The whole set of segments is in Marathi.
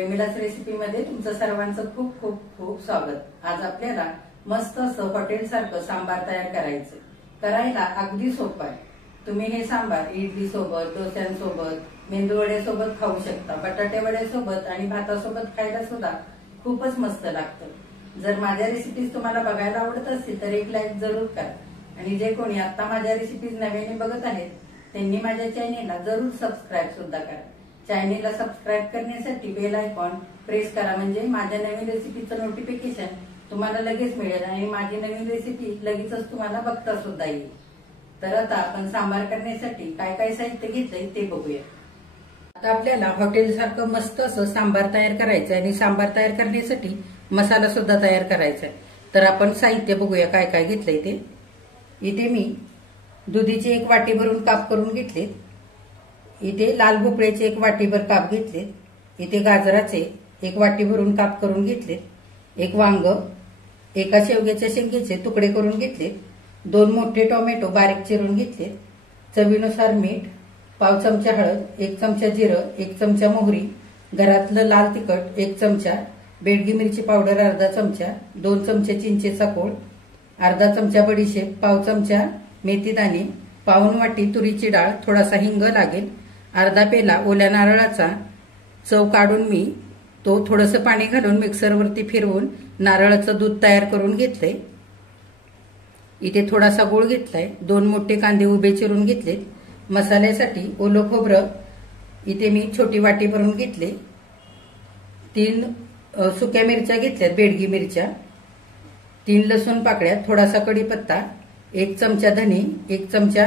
प्रेमिलास रेसिपीमध्ये तुमचं सर्वांचं खूप खूप खूप स्वागत। आज आपल्याला मस्त असं हॉटेल सारखं सांबार तयार करायचं। करायला अगदी सोपं आहे। तुम्ही हे सांबार इडली सोबत, डोस्यांसोबत, मेंदूवडे सोबत खाऊ शकता। बटाटे वडे सोबत आणि भातासोबत खायला सुद्धा खूपच मस्त लागतं। जर माझ्या रेसिपीज तुम्हाला बघायला आवडत असतील तर एक लाईक जरूर करा आणि जे कोणी आता माझ्या रेसिपीज नव्याने बघत आहेत त्यांनी माझ्या चॅनेलला जरूर सबस्क्राईब सुद्धा करा। चॅनेलला सबस्क्राईब करण्यासाठी बेल आयकॉन प्रेस करा, म्हणजे माझ्या नवीन रेसिपीचं नोटिफिकेशन तुम्हाला लगेच मिळेल आणि माझी नवीन रेसिपी लगेचच तुम्हाला बघता सुद्धा येईल। तर आता आपण सांबार करण्यासाठी काय काय साहित्य घेतलंय ते बघूया। आता आपल्याला हॉटेल सारखं मस्त असं सांबार तयार करायचं आणि सांबार तयार करण्यासाठी मसाला सुद्धा तयार करायचा आहे। तर आपण साहित्य बघूया काय काय घेतलंय ते। इथे मी दुधीचे 1 वाटी भरून काप करून घेतले। इथे लाल भोपळ्याचे 1 वाटीभर काप घेतले। इथे गाजराचे 1 वाटी भरून काप करून घेतले। 1 वांग, एका शेवग्याच्या शेंगेचे तुकडे करून घेतले। 2 मोठे टोमॅटो बारीक चिरून घेतले। चवीनुसार मीठ, पाव चमचा हळद, 1 चमचा जिरं, 1 चमचा मोहरी, घरातलं लाल तिखट 1 चमचा, बेडगी मिरची पावडर अर्धा चमचा, 2 चमचे चिंचेचा कोळ, अर्धा चमचा बडीशेप, पाव चमचा मेथी दाणे, पाऊण वाटी तुरीची डाळ, थोडासा हिंग लागेल, अर्धा पेला ओल्या नारळाचा चव काढून मी तो थोडंसं पाणी घालून मिक्सरवरती फिरवून नारळाचं दूध तयार करून घेतलंय। इथे थोडासा गूळ घेतलाय। 2 मोठे कांदे उभे चिरून घेतले। मसाल्यासाठी ओलं खोबरं इथे मी छोटी वाटी भरून घेतले। 3 सुक्या मिरच्या घेतल्यात, बेडगी मिरच्या, 3 लसूण पाकळ्या, थोडासा कढीपत्ता, 1 चमचा धने, 1 चमचा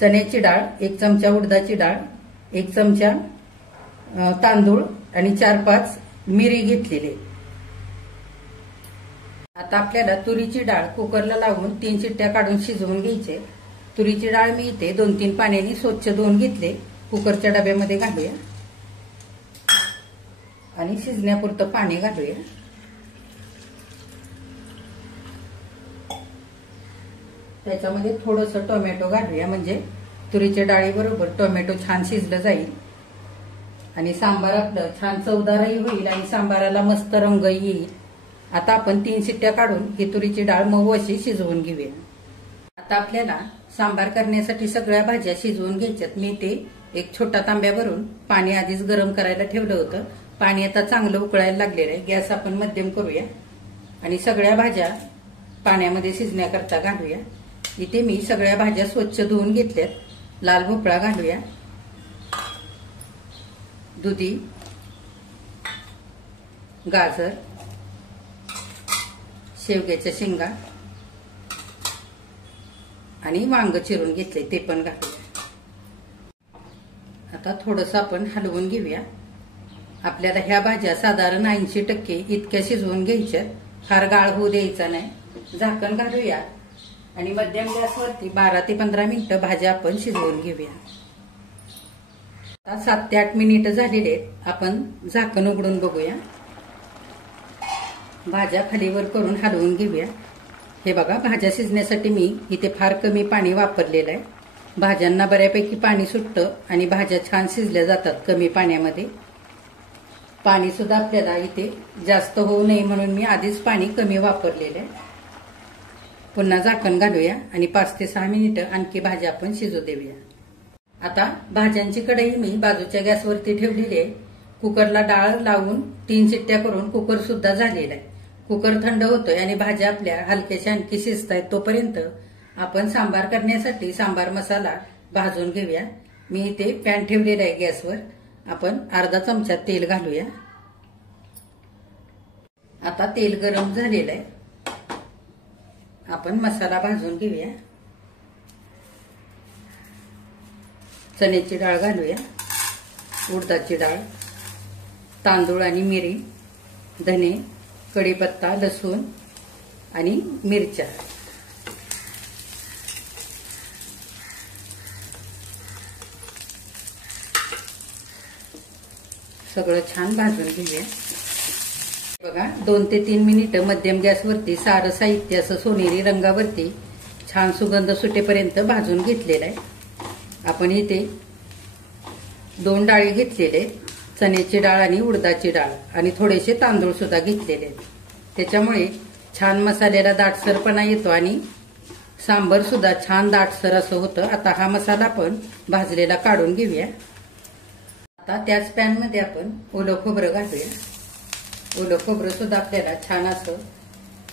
चण्याची डाळ, 1 चमचा उडदाची डाळ, 1 चमचा तांदूळ आणि 4-5 मिरी घेतलेले। आता आपल्याला तुरीची डाळ कुकरला लावून 3 शिट्ट्या काढून शिजवून घ्यायचे। तुरीची डाळ मी इथे 2-3 पाण्याने स्वच्छ धुवून घेतले। कुकरच्या डब्यामध्ये घालूया आणि शिजण्यापुरतं पाणी घालूया। त्याच्यामध्ये थोडंसं टोमॅटो घालूया, म्हणजे तुरीच्या डाळीबरोबर टोमॅटो छान शिजलं जाईल आणि सांबार आपलं छान चवदारही होईल आणि सांबाराला मस्त रंग येईल। आता आपण 3 शिट्ट्या काढून ही तुरीची डाळ मऊ अशी शिजवून घेऊया। आता आपल्याला सांबार करण्यासाठी सगळ्या भाज्या शिजवून घ्यायच्यात। मी ते एक छोटा तांब्या भरून पाणी आधीच गरम करायला ठेवलं होतं। पाणी आता चांगलं उकळायला लागलेलं आहे। गॅस आपण मध्यम करूया आणि सगळ्या भाज्या पाण्यामध्ये शिजण्याकरता घालूया। इथे मी सगळ्या भाज्या स्वच्छ धुवून घेतल्यात। लाल भोपळा घालूया, दुधी, गाजर, शेवग्याच्या शेंगा आणि वांग चिरून घेतले ते पण घालूया। आता थोडंसं आपण हलवून घेऊया। आपल्याला ह्या भाज्या साधारण 80% इतक्या शिजवून घ्यायच्या, फार गाळ होऊ द्यायचा नाही। झाकण घालूया आणि मध्यम गॅसवरती 12 ते 15 मिनिटं भाज्या आपण शिजवून घेऊया। आता 7 ते 8 मिनिटं झालेले आहेत। आपण झाकण उघडून बघूया। भाज्या खालीवर करून हलवून घेऊया। हे बघा, भाज्या शिजण्यासाठी मी इथे फार कमी पाणी वापरलेलं आहे। भाज्यांना बऱ्यापैकी पाणी सुटतं आणि भाज्या छान शिजल्या जातात कमी पाण्यामध्ये। पाणी सुद्धा आपल्याला इथे जास्त होऊ नये म्हणून मी आधीच पाणी कमी वापरलेलं आहे। पुन्हा झाकण घालूया आणि 5 ते 6 मिनिटं आणखी भाज्या आपण शिजू देऊया। आता भाज्यांची कढई मी बाजूच्या गॅसवरती ठेवलेली आहे। कुकरला डाळ लावून 3 शिट्ट्या करून कुकर सुद्धा झालेला आहे। कुकर थंड होतोय आणि भाज्या आपल्या हलक्याशा आणखी शिजतायत, तोपर्यंत आपण सांबार करण्यासाठी सांबार मसाला भाजून घेऊया। मी इथे पॅन ठेवलेला आहे गॅसवर। आपण अर्धा चमचा तेल घालूया। आता तेल गरम झालेलं आहे। आपण मसाला भाजून घेऊया। चण्याची डाळ घालूया, उडदाची डाळ, तांदूळ आणि मिरी, धने, कढीपत्ता, लसूण आणि मिरच्या। सगळं छान भाजून घेऊया। बघा, 2 ते 3 मिनिटं मध्यम गॅसवरती सारं साहित्य असं सोनेरी रंगावरती छान सुगंध सुटेपर्यंत भाजून घेतलेलं आहे। आपण इथे 2 डाळी घेतलेले, चण्याची डाळ आणि उडदाची डाळ आणि थोडेसे तांदूळ सुद्धा घेतलेले आहेत. त्याच्यामुळे छान मसाल्याला दाटसरपणा येतो आणि सांबर सुद्धा छान दाटसर असं होतं. आता हा मसाला आपण भाजलेला काढून घेऊया. आता त्याच पॅन मध्ये आपण ओलं खोबरं घालूया. ओलं खोबरं सुद्धा आपल्याला छान असं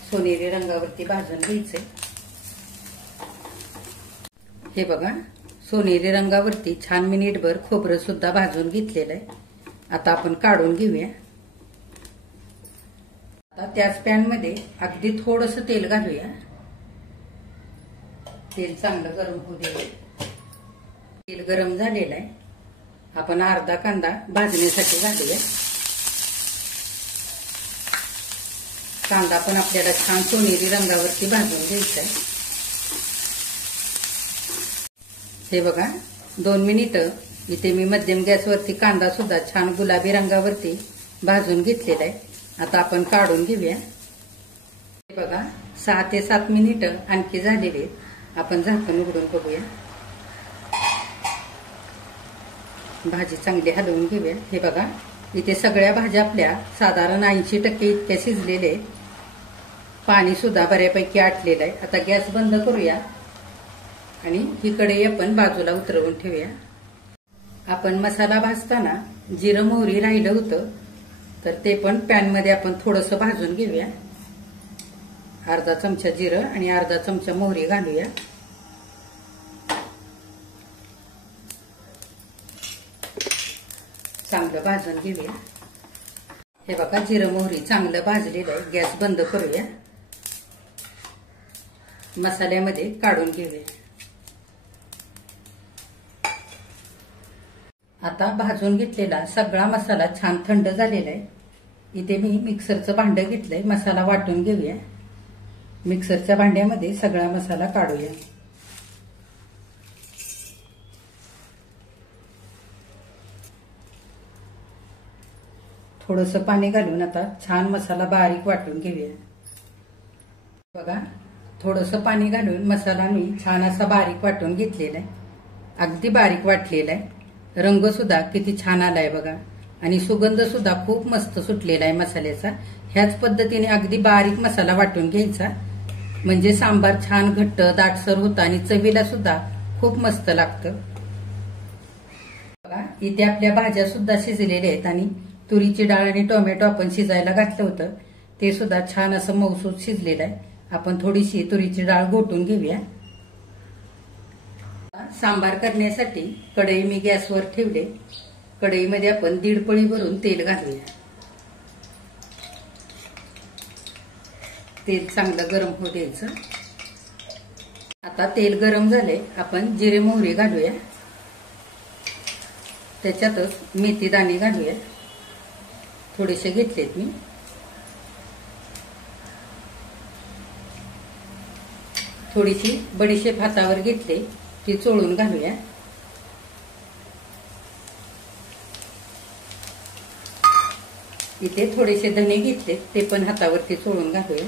सोनेरी रंगावरती भाजून घ्यायचंय. हे बघा, सोनेरी रंगावरती छान मिनिटभर खोबरं सुद्धा भाजून घेतलेलं आहे. आता आपण काढून घेऊया. आता त्याच पॅन मध्ये अगदी थोडंसं तेल घालूया. तेल चांगलं गरम होऊ द्यायचं. तेल गरम झालेलं आहे. आपण अर्धा कांदा भाजण्यासाठी घालूया. कांदा पण आपल्याला छान सोनेरी रंगावरती भाजून घ्यायचा आहे. हे बघा, 2 मिनिटं इथे मी मध्यम गॅसवरती कांदा सुद्धा छान गुलाबी रंगावरती भाजून घेतलेला आहे. आता आपण काढून घेऊया. हे बघा, 6 ते 7 मिनिटं आणखी झालेले आहेत. आपण झाकण उघडून बघूया. भाजी चांगली हलवून घेऊया. हे बघा, इथे सगळ्या भाज्या आपल्या साधारण 80% इतक्या शिजलेले आहेत. पाणी सुद्धा बऱ्यापैकी आटलेलं आहे. आता गॅस बंद करूया आणि ही कढई आपण बाजूला उतरवून ठेवूया. आपण मसाला भाजताना जिरं मोहरी राहिलं होतं, तर ते पण पॅन मध्ये आपण थोडंसं भाजून घेऊया. अर्धा चमचा जिरं आणि अर्धा चमचा मोहरी घालूया. चांगलं भाजून घेऊया. हे बघा, जिरं मोहरी चांगलं भाजलेलं आहे. गॅस बंद करूया. मसाल्यामध्ये काढून घेऊया. आता भाजून घेतलेला सगळा मसाला छान थंड झालेला आहे. इथे मी मिक्सरचं भांडं घेतलंय. मसाला वाटून घेऊया. मिक्सरच्या भांड्यामध्ये सगळा मसाला काढूया. थोडंसं पाणी घालून आता छान मसाला बारीक वाटून घेऊया. बघा, थोडंसं पाणी घालून मसाला मी छान असा बारीक वाटून घेतलेला आहे. अगदी बारीक वाटलेला आहे. रंग सुद्धा किती छान आलाय बघा, आणि सुगंध सुद्धा खूप मस्त सुटलेला आहे मसाल्याचा. ह्याच पद्धतीने अगदी बारीक मसाला वाटून घ्यायचा, म्हणजे सांबार छान घट्ट दाटसर होतं आणि चवीला सुद्धा खूप मस्त लागतं. बघा, इथे आपल्या भाज्या सुद्धा शिजलेल्या आहेत आणि तुरीची डाळ आणि टोमॅटो आपण शिजायला घातलं होतं, ते सुद्धा छान असं मऊसूत शिजलेलं आहे. आपण थोडीशी तुरीची डाळ घोटून घेऊया. सांबार करण्यासाठी कढई मी गॅसवर ठेवले. कढईमध्ये आपण 1.5 पळी भरून तेल घालूया. तेल चांगलं गरम होऊ द्यायचं. आता तेल गरम झाले. आपण जिरे मोहरी घालूया. त्याच्यातच मेथी दाणे घालूया. थोडेसे घेतलेत मी. थोडीशी बडीशेप हातावर घेतले, ती चोळून घालूया. इथे थोडेसे धने घेतले, ते पण हातावरती चोळून घालूया.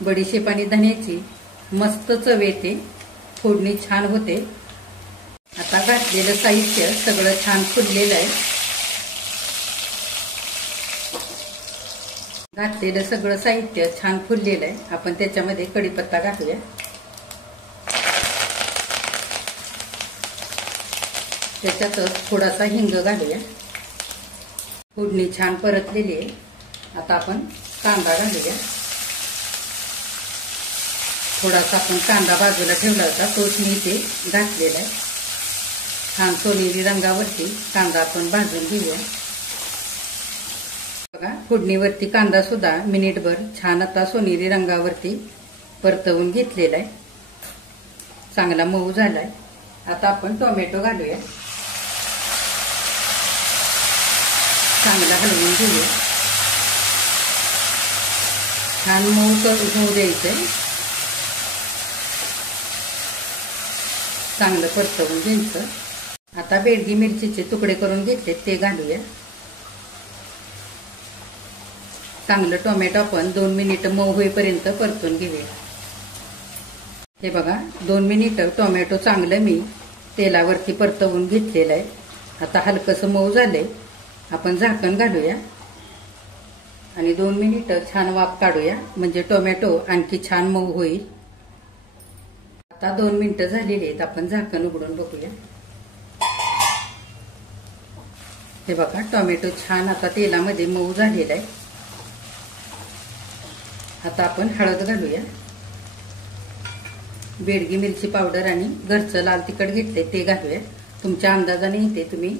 बडीशेप आणि धन्याची मस्त चव येते, फोडणी छान होते. आता घातलेलं साहित्य सगळं छान फुललेलं आहे. घातलेलं सगळं साहित्य छान फुललेलं आहे. आपण त्याच्यामध्ये कढीपत्ता घालूया. त्याच्यातच थोडासा हिंग घालूया. फोडणी छान परतलेली आहे. आता आपण कांदा घालूया. थोडासा आपण कांदा बाजूला ठेवला होता, तोच मी इथे घातलेला आहे. छान सोनेरी रंगावरती कांदा आपण भाजून घेऊया. बघा, फोडणीवरती कांदा सुद्धा मिनिटभर छान आता सोनेरी रंगावरती परतवून घेतलेला आहे. चांगला मऊ झालाय. आता आपण टोमॅटो घालूया. चांगला हलवून घेऊया. छान मऊ होऊ द्यायचंय. चांगलं परतवून घ्यायचं. आता बेडगी मिरचीचे तुकडे करून घेतले, ते घालूया. चांगलं टोमॅटो आपण 2 मिनिटं मऊ होईपर्यंत परतून घेऊया. हे बघा, 2 मिनिटं टोमॅटो चांगलं मी तेलावरती परतवून घेतलेलं आहे. आता हलकंसं मऊ झालंय. आपण झाकण घालूया आणि 2 मिनिटं छान वाफ काढूया, म्हणजे टोमॅटो आणखी छान मऊ होईल. आता 2 मिनिटं झालेली आहेत. आपण झाकण उघडून बघूया. हे बघा, टोमॅटो छान आता तेलामध्ये मऊ झालेला आहे. आता आपण हळद घालूया. बेडगी मिरची पावडर आणि घरचं लाल तिखट घेतले ते घालूया. तुमच्या अंदाजाने इथे तुम्ही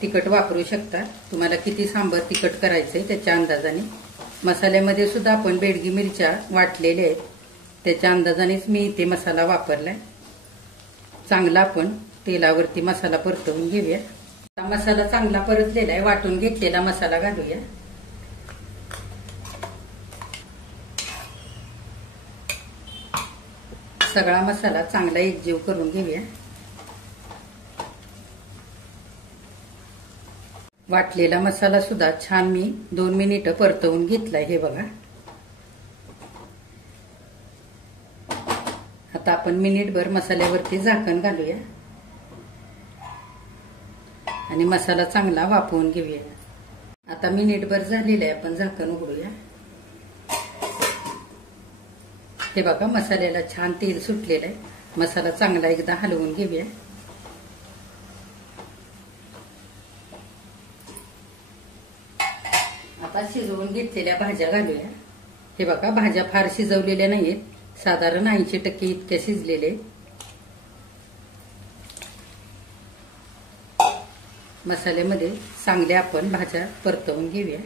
तिखट वापरू शकता. तुम्हाला किती सांबर तिखट करायचंय त्याच्या अंदाजाने. मसाल्यामध्ये सुद्धा आपण बेडगी मिरच्या वाटलेल्या आहेत, त्याच्या अंदाजानेच मी इथे मसाला वापरलाय. चांगला आपण तेलावरती मसाला परतवून घेऊया. मसाला चांगला परतलेला आहे. वाटून घेतलेला मसाला घालूया. सगळा मसाला चांगला एकजीव करून घेऊया. वाटलेला मसाला सुद्धा छान मी 2 मिनिटं परतवून घेतलाय. हे बघा, आता आपण मिनिटभर मसाल्यावरती झाकण घालूया आणि मसाला चांगला वाफवून घेऊया. आता मिनिटभर झालेलं आहे. आपण झाकण उघडूया. हे बघा, मसाल्याला छान तेल सुटलेलं आहे. मसाला चांगला एकदा हलवून घेऊया. आता शिजवून घेतलेल्या भाज्या घालूया. हे बघा, भाज्या फार शिजवलेल्या नाहीयेत, साधारण 80% इतक्या शिजलेले. मसाल्यामध्ये चांगल्या आपण भाज्या परतवून घेऊया.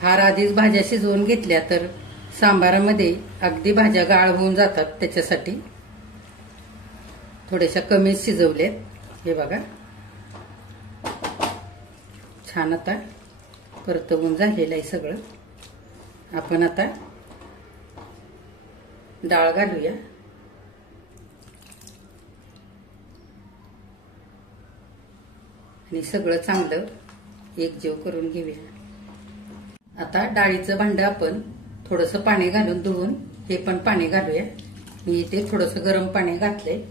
फार आधीच भाज्या शिजवून घेतल्या तर सांबारामध्ये अगदी भाज्या गाळ होऊन जातात. त्याच्यासाठी थोड्याशा कमी शिजवल्यात. हे बघा, छान आता परतवून झालेलं आहे सगळं. आपण आता डाळ घालूया. आणि सगळं चांगलं एकजीव करून घेऊया. आता डाळीचं भांड आपण थोडंसं पाणी घालून धुवून हे पण पाणी घालूया. मी इथे थोडंसं गरम पाणी घातलंय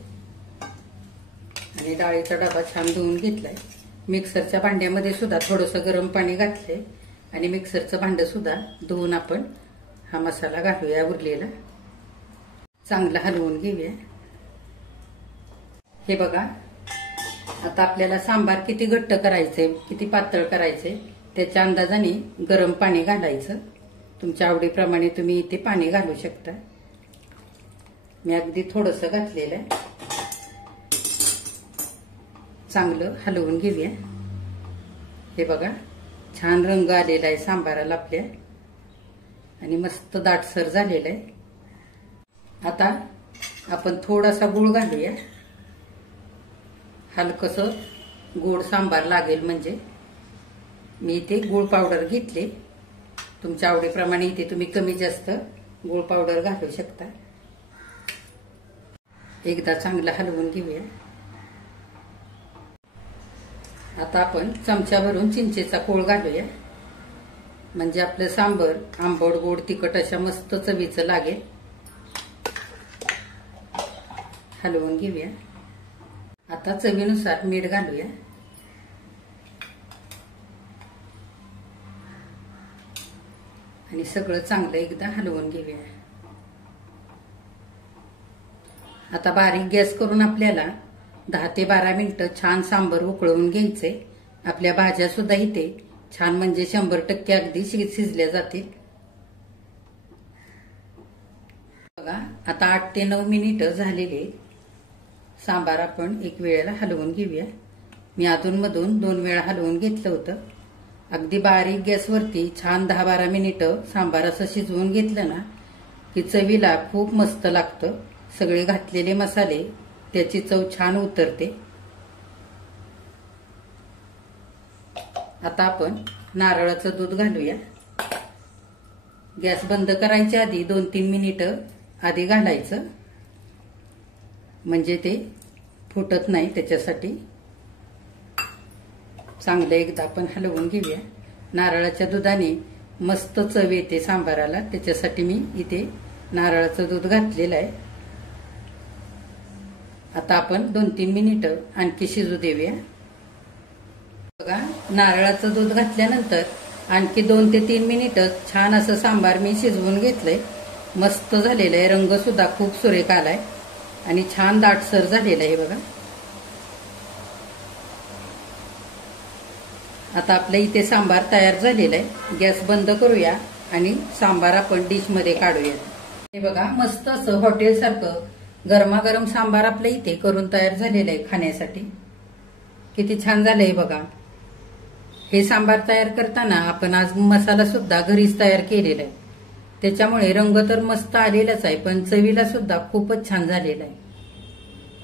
आणि डाळीचा डबा छान धुवून घेतलाय. मिक्सरच्या भांड्यामध्ये सुद्धा थोडंसं गरम पाणी घातलंय आणि मिक्सरचं भांडं सुद्धा धुवून आपण हा मसाला घालूया. उरलेला चांगला हलवून घेऊया. हे बघा, आता आपल्याला सांबार किती घट्ट करायचंय, किती पातळ करायचंय त्याच्या अंदाजाने गरम पाणी घालायचं. तुमच्या आवडीप्रमाणे तुम्ही इथे पाणी घालू शकता. मी अगदी थोडंसं घातलेलं आहे. चांगलं हलवून घेऊया. हे बघा, छान रंग आलेला आहे सांबाराला आपल्या आणि मस्त दाटसर झालेला आहे. आता आपण थोडासा गूळ घालूया. हलकसं गोड सांबार लागेल म्हणजे. मी इथे गूळ पावडर घेतले. तुमच्या आवडीप्रमाणे इथे तुम्ही कमी जास्त गूळ पावडर घालू शकता. एकदा चांगलं हलवून घेऊया. आता आपण चमच्याभरून चिंचेचा कोळ घालूया, म्हणजे आपलं सांबर आंबट गोड तिखट अशा मस्त चवीचं लागेल. हलवून घेऊया. आता चवीनुसार मीठ घालूया. आणि सगळं चांगलं एकदा हलवून घेऊया. आता बारीक गॅस करून आपल्याला 10 ते 12 मिनिटं छान सांबर उकळवून घ्यायचंय. आपल्या भाज्या सुद्धा इथे छान म्हणजे 100% अगदी शिजल्या जातील. बघा, आता 8 ते 9 मिनिटं झालेले. सांबार आपण एक वेळेला हलवून घेऊया. मी अधूनमधून 2 वेळा हलवून घेतलं होतं. अगदी बारीक गॅसवरती छान 10-12 मिनिटं सांबार असं शिजवून घेतलं ना की चवीला खूप मस्त लागतं. सगळे घातलेले मसाले त्याची चव छान उतरते. आता आपण नारळाचं दूध घालूया. गॅस बंद करायच्या आधी 2-3 मिनिटं आधी घालायचं, म्हणजे ते फुटत नाही. त्याच्यासाठी चांगलं एकदा आपण हलवून घेऊया. नारळाच्या दुधाने मस्त चव येते सांबाराला, त्याच्यासाठी मी इथे नारळाचं दूध घातलेलं आहे. आता आपण 2-3 मिनिटं आणखी शिजू देऊया. बघा, नारळाचं दूध घातल्यानंतर आणखी 2 ते 3 मिनिटं छान असं सांबार मी शिजवून घेतलंय. मस्त झालेलं आहे, रंग सुद्धा खूप सुरेख आलाय आणि छान दाटसर झालेलं आहे. बघा, आता आपल्या इथे सांबार तयार झालेला आहे. गॅस बंद करूया आणि सांबार आपण डिश मध्ये काढूया. हे बघा, मस्त असं हॉटेल सारखं गरमागरम सांबार आपल्या इथे करून तयार झालेलं आहे खाण्यासाठी. किती छान झालंय बघा. हे सांबार तयार करताना आपण आज मसाला सुद्धा घरीच तयार केलेला आहे. त्याच्यामुळे रंग तर मस्त आलेलाच आहे, पण चवीला सुद्धा खूपच छान झालेला आहे.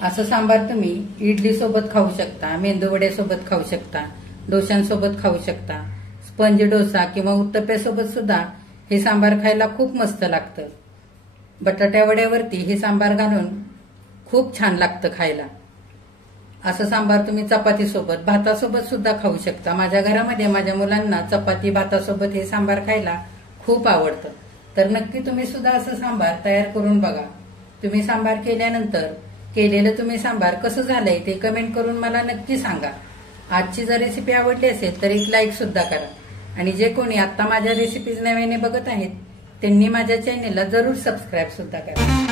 असं सांबार तुम्ही इडली सोबत खाऊ शकता, मेंदूवड्यासोबत खाऊ शकता, डोशांसोबत खाऊ शकता, स्पंज डोसा किंवा उत्तप्यासोबत सुद्धा हे सांबार खायला खूप मस्त लागतं. बटाट्या वड्यावरती हे सांबार घालून खूप छान लागतं खायला. असं सांबार तुम्ही चपातीसोबत, भातासोबत सुद्धा खाऊ शकता. माझ्या घरामध्ये माझ्या मुलांना चपाती भातासोबत हे सांबार खायला खूप आवडतं. तर नक्की तुम्ही सुद्धा असं सांबार तयार करून बघा. तुम्ही सांबार केल्यानंतर केलेलं तुम्ही सांबार कसं झालंय ते कमेंट करून मला नक्की सांगा. आजची जर रेसिपी आवडली असेल तर एक लाईक सुद्धा करा. आणि जे कोणी आता माझ्या रेसिपीज नव्याने बघत आहेत त्यांनी माझ्या चॅनेलला जरूर सबस्क्राईब सुद्धा करा.